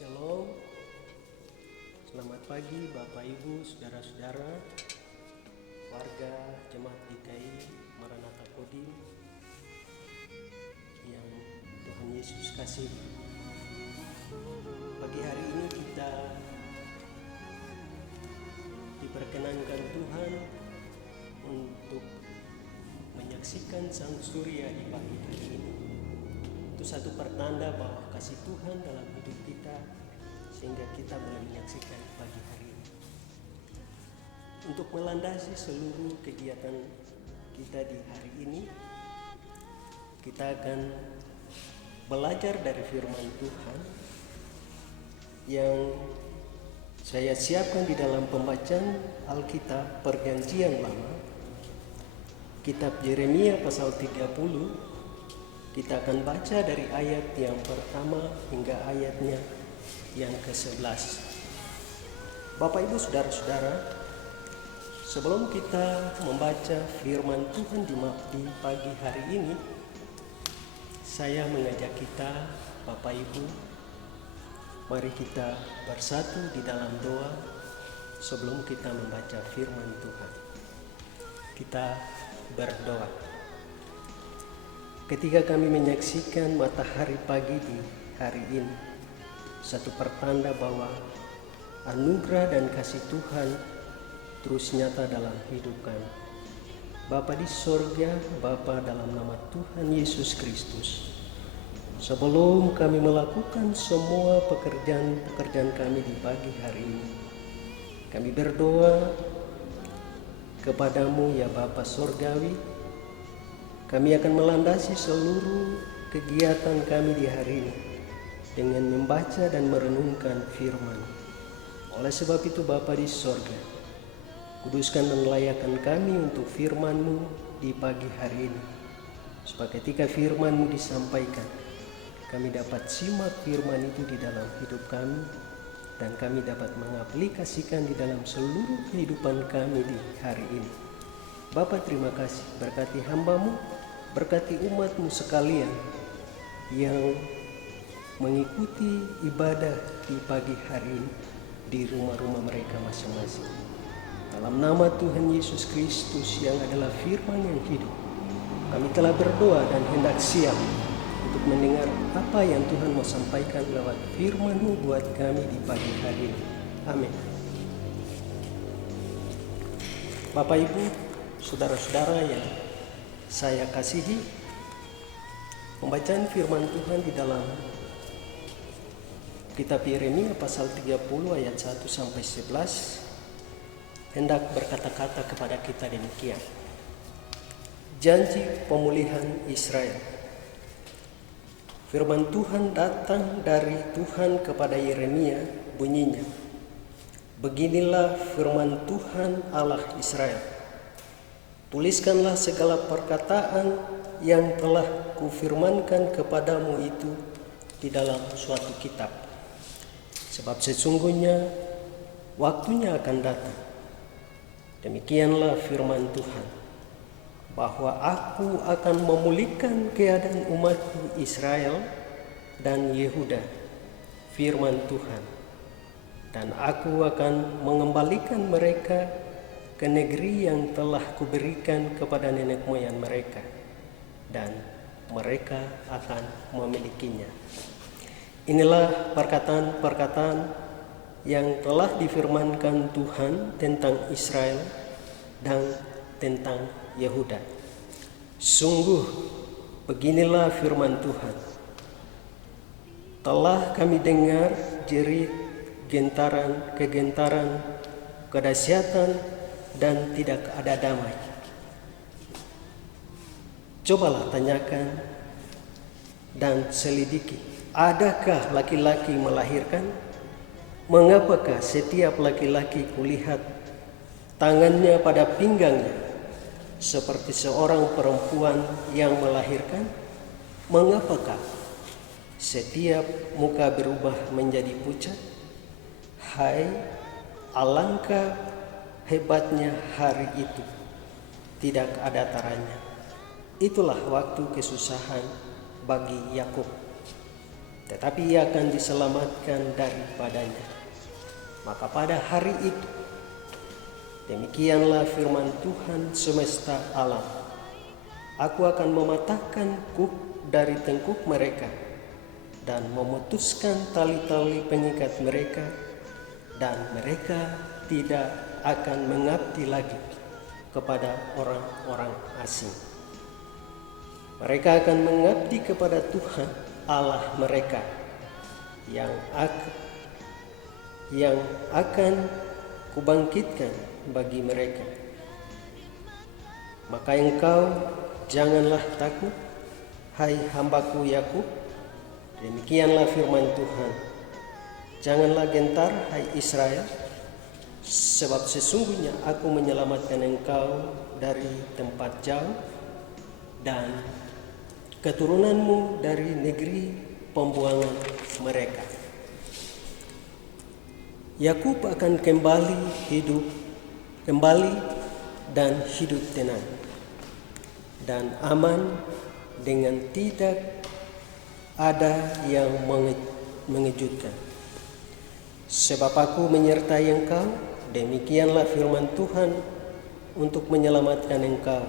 Shalom, selamat pagi Bapak Ibu, Saudara-saudara, warga Jemaat GKI Maranatha Kodim yang Tuhan Yesus kasihi. Pagi hari ini kita diperkenankan Tuhan untuk menyaksikan Sang Surya di pagi hari ini. Itu satu pertanda bahwa kasih Tuhan dalam hidup kita sehingga kita boleh menyaksikan pagi hari ini. Untuk melandasi seluruh kegiatan kita di hari ini, kita akan belajar dari firman Tuhan yang saya siapkan di dalam pembacaan Alkitab Perjanjian Lama, kitab Yeremia pasal 30. Kita akan baca dari ayat yang pertama hingga ayatnya yang ke-11. Bapak Ibu Saudara-saudara, sebelum kita membaca firman Tuhan di pagi hari ini, saya mengajak kita, Bapak Ibu, mari kita bersatu di dalam doa sebelum kita membaca firman Tuhan. Kita berdoa. Ketika kami menyaksikan matahari pagi di hari ini, satu pertanda bahwa anugerah dan kasih Tuhan terus nyata dalam hidup kami. Bapa di sorga, Bapa dalam nama Tuhan Yesus Kristus, sebelum kami melakukan semua pekerjaan kami di pagi hari ini, kami berdoa kepadamu ya Bapa Sorgawi. Kami akan melandasi seluruh kegiatan kami di hari ini dengan membaca dan merenungkan firman. Oleh sebab itu Bapa di sorga, kuduskan dan layakkan kami untuk firman-Mu di pagi hari ini, supaya ketika firman-Mu disampaikan, kami dapat simak firman itu di dalam hidup kami, dan kami dapat mengaplikasikan di dalam seluruh kehidupan kami di hari ini. Bapa, terima kasih, berkati hamba-Mu, berkati umat-Mu sekalian yang mengikuti ibadah di pagi hari ini di rumah-rumah mereka masing-masing. Dalam nama Tuhan Yesus Kristus yang adalah firman yang hidup, kami telah berdoa dan hendak siap untuk mendengar apa yang Tuhan mau sampaikan lewat firman-Mu buat kami di pagi hari ini. Amin. Bapak Ibu, saudara-saudara yang saya kasihi, pembacaan firman Tuhan di dalam kitab Yeremia pasal 30 ayat 1 sampai 11 hendak berkata-kata kepada kita demikian. Janji pemulihan Israel. Firman Tuhan datang dari Tuhan kepada Yeremia, bunyinya, beginilah firman Tuhan Allah Israel. Tuliskanlah segala perkataan yang telah kufirmankan kepadamu itu di dalam suatu kitab. Sebab sesungguhnya waktunya akan datang. Demikianlah firman Tuhan, bahwa aku akan memulihkan keadaan umatku Israel dan Yehuda, firman Tuhan. Dan aku akan mengembalikan mereka ke negeri yang telah kuberikan kepada nenek moyang mereka, dan mereka akan memilikinya. Inilah perkataan-perkataan yang telah difirmankan Tuhan tentang Israel dan tentang Yehuda. Sungguh beginilah firman Tuhan, telah kami dengar jerit kegentaran, kedahsyatan, dan tidak ada damai. Cobalah tanyakan dan selidiki, adakah laki-laki melahirkan? Mengapakah setiap laki-laki kulihat tangannya pada pinggangnya seperti seorang perempuan yang melahirkan? Mengapakah setiap muka berubah menjadi pucat? Hai, alangkah hebatnya hari itu, tidak ada taranya. Itulah waktu kesusahan bagi Yakub. tetapi ia akan diselamatkan daripadanya. Maka pada hari itu, demikianlah firman Tuhan semesta alam, aku akan mematahkan kuk dari tengkuk mereka dan memutuskan tali-tali pengikat mereka, dan mereka tidak akan mengabdi lagi kepada orang-orang asing. Mereka akan mengabdi kepada Tuhan Allah mereka yang akan kubangkitkan bagi mereka. Maka engkau janganlah takut, hai hambaku Yakub, demikianlah firman Tuhan. Janganlah gentar, hai Israel, sebab sesungguhnya aku menyelamatkan engkau dari tempat jauh dan keturunanmu dari negeri pembuangan mereka. Yakub akan kembali dan hidup tenang dan aman, dengan tidak ada yang mengejutkan. Sebab aku menyertai engkau, demikianlah firman Tuhan, untuk menyelamatkan engkau.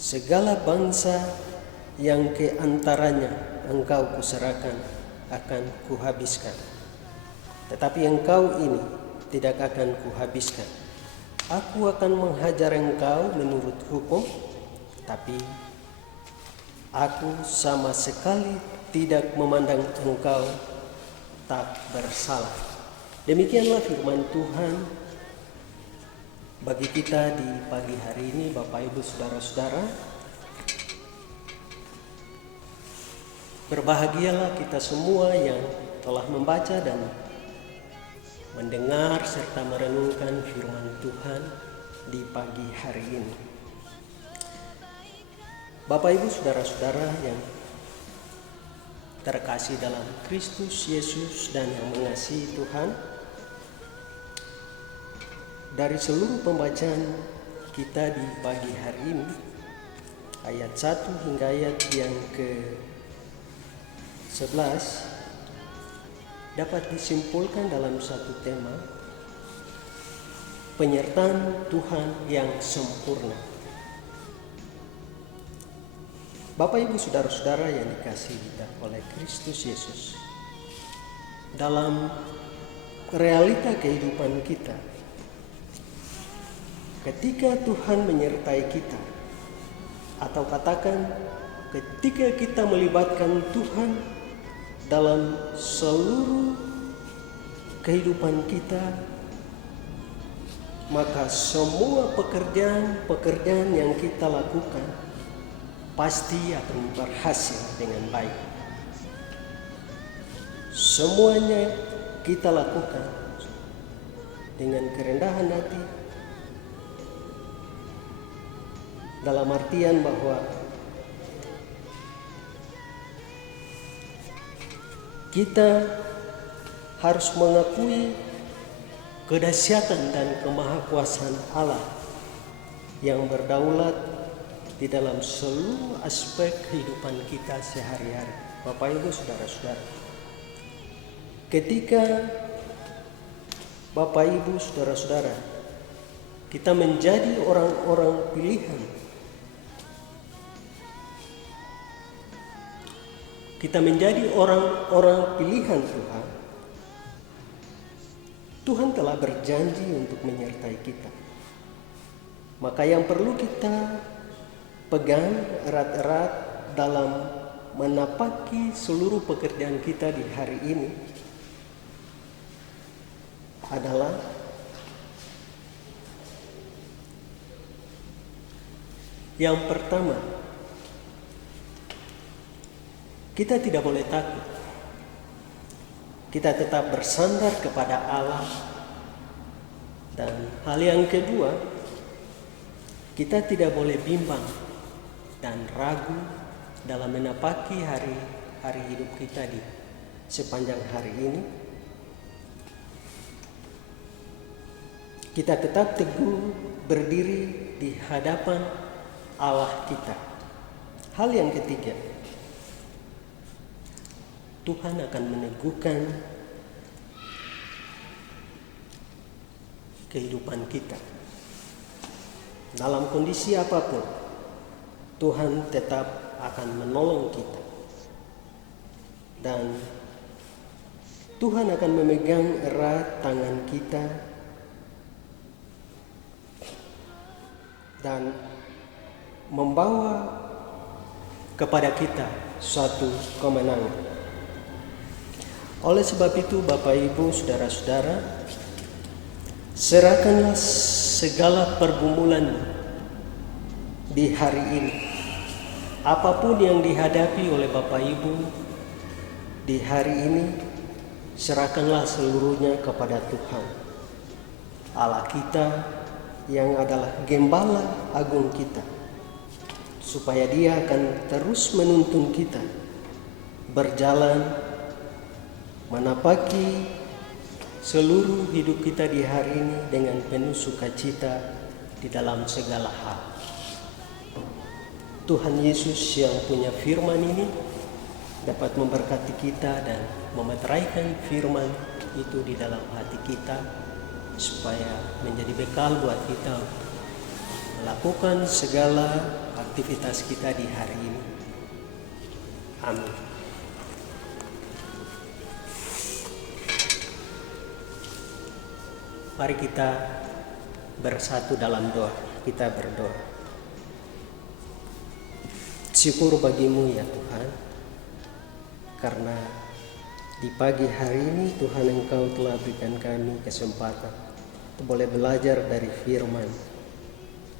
Segala bangsa yang ke antaranya engkau kuserahkan akan kuhabiskan. Tetapi engkau ini tidak akan kuhabiskan. Aku akan menghajar engkau menurut hukum, tapi aku sama sekali tidak memandang engkau tak bersalah. Demikianlah firman Tuhan bagi kita di pagi hari ini, Bapak Ibu Saudara-saudara. Berbahagialah kita semua yang telah membaca dan mendengar serta merenungkan firman Tuhan di pagi hari ini. Bapak Ibu Saudara-saudara yang terkasih dalam Kristus Yesus dan yang mengasihi Tuhan, dari seluruh pembacaan kita di pagi hari ini, ayat 1 hingga ayat yang ke-11 dapat disimpulkan dalam satu tema, penyertaan Tuhan yang sempurna. Bapak Ibu Saudara-saudara yang dikasihi oleh Kristus Yesus, dalam realita kehidupan kita, ketika Tuhan menyertai kita, atau katakan ketika kita melibatkan Tuhan dalam seluruh kehidupan kita, maka semua pekerjaan yang kita lakukan pasti akan berhasil dengan baik. Semuanya kita lakukan dengan kerendahan hati, dalam artian bahwa kita harus mengakui kedahsyatan dan kemahakuasaan Allah yang berdaulat di dalam seluruh aspek kehidupan kita sehari-hari. Bapak Ibu Saudara-saudara, ketika Bapak Ibu Saudara-saudara kita menjadi orang-orang pilihan, kita menjadi orang-orang pilihan Tuhan, Tuhan telah berjanji untuk menyertai kita. Maka yang perlu kita pegang erat-erat dalam menapaki seluruh pekerjaan kita di hari ini adalah yang pertama, kita tidak boleh takut. Kita tetap bersandar kepada Allah. Dan hal yang kedua, kita tidak boleh bimbang dan ragu dalam menapaki hari hidup kita di sepanjang hari ini. Kita tetap teguh berdiri di hadapan Allah kita. Hal yang ketiga, Tuhan akan meneguhkan kehidupan kita. Dalam kondisi apapun, Tuhan tetap akan menolong kita. Dan Tuhan akan memegang erat tangan kita dan membawa kepada kita suatu kemenangan. Oleh sebab itu, Bapak Ibu, saudara-saudara, serahkanlah segala pergumulan di hari ini. Apapun yang dihadapi oleh Bapak Ibu di hari ini, serahkanlah seluruhnya kepada Tuhan, Allah kita yang adalah Gembala Agung kita, supaya Dia akan terus menuntun kita berjalan menapaki seluruh hidup kita di hari ini dengan penuh sukacita di dalam segala hal. Tuhan Yesus yang punya firman ini dapat memberkati kita dan memeteraikan firman itu di dalam hati kita, supaya menjadi bekal buat kita melakukan segala aktivitas kita di hari ini. Amin. Mari kita bersatu dalam doa. Kita berdoa. Syukur bagimu ya Tuhan, karena di pagi hari ini Tuhan Engkau telah berikan kami kesempatan untuk boleh belajar dari firman.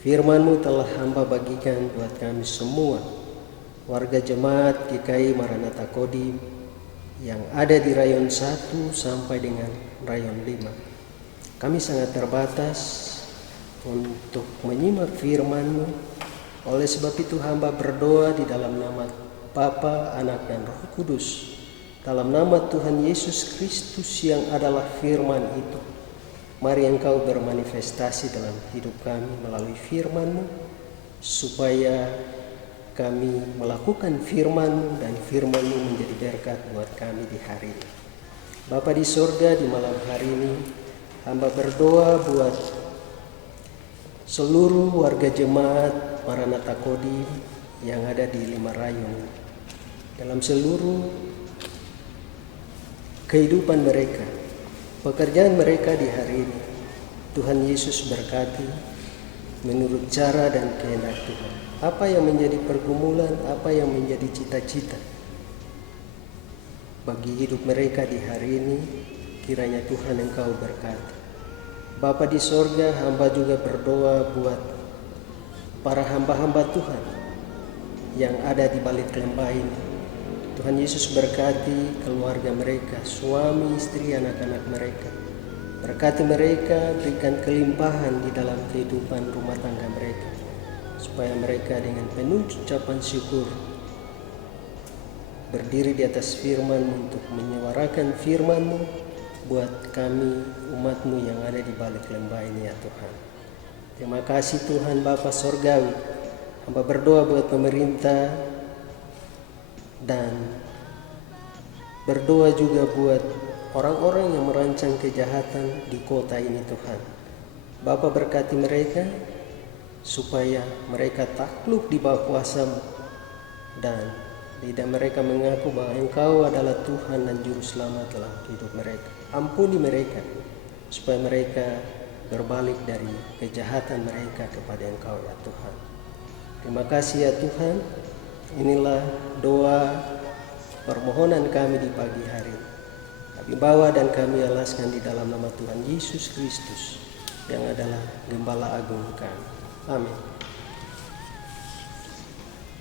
Firman-Mu telah hamba bagikan buat kami semua, warga jemaat GKI Maranatha Kodim yang ada di rayon 1 sampai dengan rayon 5. Kami sangat terbatas untuk menyimak firman-Mu. Oleh sebab itu hamba berdoa di dalam nama Bapa, Anak, dan Roh Kudus, dalam nama Tuhan Yesus Kristus yang adalah firman itu. Mari Engkau bermanifestasi dalam hidup kami melalui firman-Mu, supaya kami melakukan firman-Mu dan firman-Mu menjadi berkat buat kami di hari ini. Bapa di sorga, di malam hari ini hamba berdoa buat seluruh warga jemaat Maranatha Kodim yang ada di 5 rayon, dalam seluruh kehidupan mereka, pekerjaan mereka di hari ini. Tuhan Yesus berkati menurut cara dan kehendak Tuhan. Apa yang menjadi pergumulan, apa yang menjadi cita-cita bagi hidup mereka di hari ini, kiranya Tuhan Engkau berkati. Bapa di sorga, hamba juga berdoa buat para hamba-hamba Tuhan yang ada di balik lembah ini. Tuhan Yesus berkati keluarga mereka, suami, istri, anak-anak mereka. Berkati mereka, berikan kelimpahan di dalam kehidupan rumah tangga mereka, supaya mereka dengan penuh ucapan syukur berdiri di atas firman untuk menyuarakan firman-Mu buat kami umat-Mu yang ada di balik lembah ini ya Tuhan. Terima kasih Tuhan Bapa Sorgawi. Hamba berdoa buat pemerintah dan berdoa juga buat orang-orang yang merancang kejahatan di kota ini Tuhan. Bapa berkati mereka supaya mereka takluk di bawah kuasa-Mu dan lidah mereka mengaku bahwa Engkau adalah Tuhan dan Juru Selamat dalam hidup mereka. Ampuni mereka supaya mereka berbalik dari kejahatan mereka kepada Engkau ya Tuhan. Terima kasih ya Tuhan. Inilah doa permohonan kami di pagi hari. Kami bawa dan kami alaskan di dalam nama Tuhan Yesus Kristus yang adalah Gembala Agung kami. Amin.